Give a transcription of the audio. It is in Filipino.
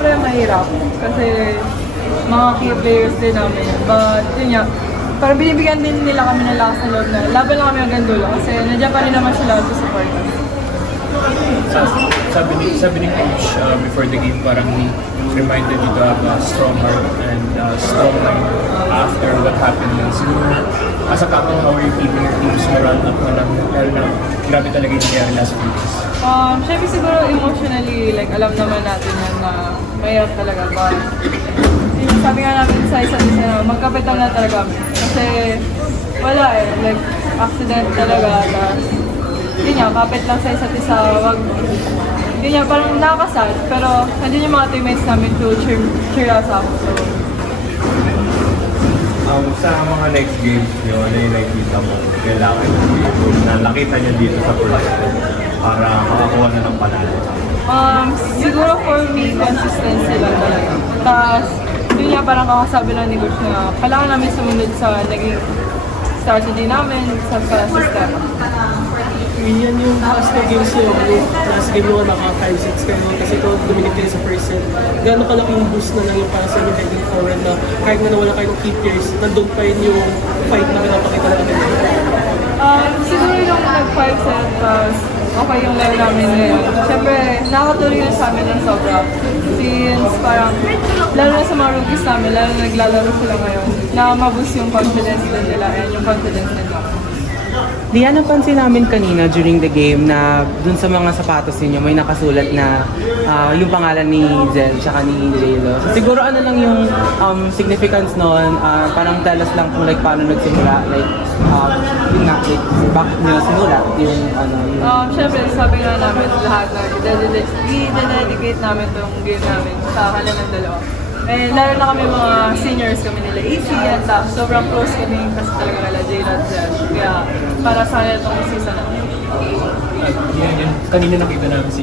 syempre mahirap. Kasi mga key players din namin. But yun nga, parang binibigyan din nila kami ng lakas ng loob na laban lang kami hanggang dulo. Kasi nandiyan pa rin naman sila to support us. Sabi ni coach before the game, parang he reminded you to have a strong heart and strong mind after what happened. Siguro, as a captain, how are you keeping your team's morale up na lang? Lalo na, grabe talaga yung nangyari last few days. Syempre siguro emotionally, like alam naman natin yan na mahirap talaga. But sabi nga namin sa isa't isa na magkapitan na talaga kami. Kasi wala like accident talaga. Tapos yun nga, kapit lang sa isa't isa. Yun nga, parang nakakasad. Pero nandiyan yung mga teammates namin to cheer us up. So, sa mga next games nyo, ano yung nakikita mo kailangan na nakita nyo dito sa first para makakuha na ng panalo? siguro for me, consistency lang talaga. Tapos, yun nga parang kakasabi lang ni Coach na kailangan namin sumunod sa naging strategy namin sa sistema. Yan yung last na games nyo, last game mo naka 5-6 kayo kasi ito dominate kayo sa first set. Gano'ng kalaking boost na lang yung para sa inyo heading forward na kahit na nawala kayo ng key players, nandun pa rin yung fight na pinapakita natin. Siguro yung nag-5 set, tapos okay yung laro namin ngayon. Siyempre, nakakatuloy na sa amin ng sobra. Since parang, lalo na sa mga rookies namin, lalo na naglalaro sila ngayon, na ma-boost yung confidence din nila and yung confidence nila. Diyan, napansin namin kanina during the game na dun sa mga sapatos ninyo may nakasulat na yung pangalan ni Zel tsaka ni J-Lo. So, siguro ano lang yung significance noon, parang tell us lang kung like paano nagsimula, like yun nga, like bakit nyo sinulat yung ano yung... Siyempre, sabi nga namin lahat na i-dedicate namin itong game namin sa kanilang dalawa. Eh, lalo na kami mga seniors kami nila AC at sobrang close kami kasi talaga nila J at Zel. Kaya para sa kanila itong season natin. Kanina nakita namin si